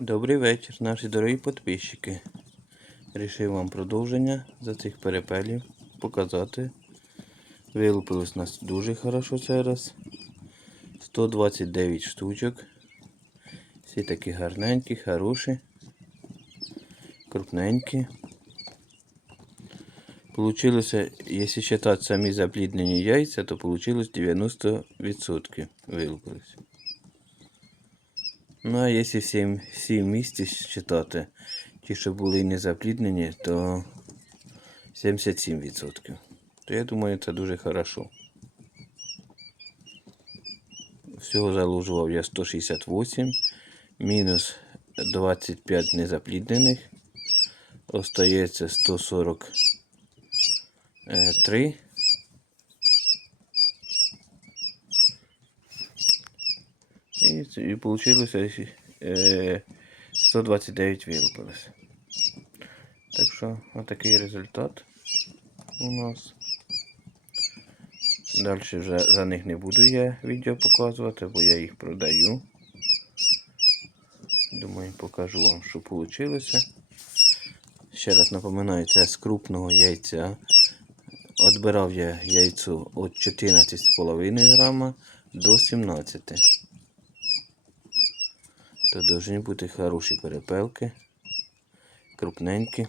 Добрий вечір, наші дорогі підписчики. Рішив вам продовження за цих перепелів показати. Вилупилось нас дуже хорошо цей раз. 129 штучок. Всі такі гарненькі, хороші, крупненькі. Получилося, якщо вважати самі запліднені яйця, то вийшло 90% вилупилось. Ну, а якщо всі, всі місці считати, ті, що були не запліднені, то 77%. То я думаю, це дуже хорошо. Всього заложував я 168, мінус 25 незапліднених. Остається 143. І, і вийшло е, 129 вилупилось. Так що отакий результат у нас. Далі вже за них не буду я відео показувати, бо я їх продаю. Думаю, покажу вам, що вийшло. Ще раз напоминаю, це з крупного яйця. Отбирав я яйцо від 14,5 грама до 17. То повинні бути хороші перепелки, крупненькі.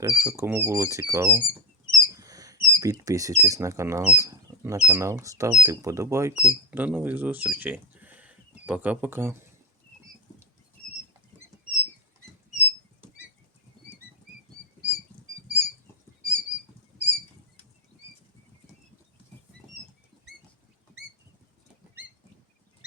Так що, кому було цікаво, підписуйтесь на канал, на канал, ставте вподобайку. До нових зустрічей. Пока-пока.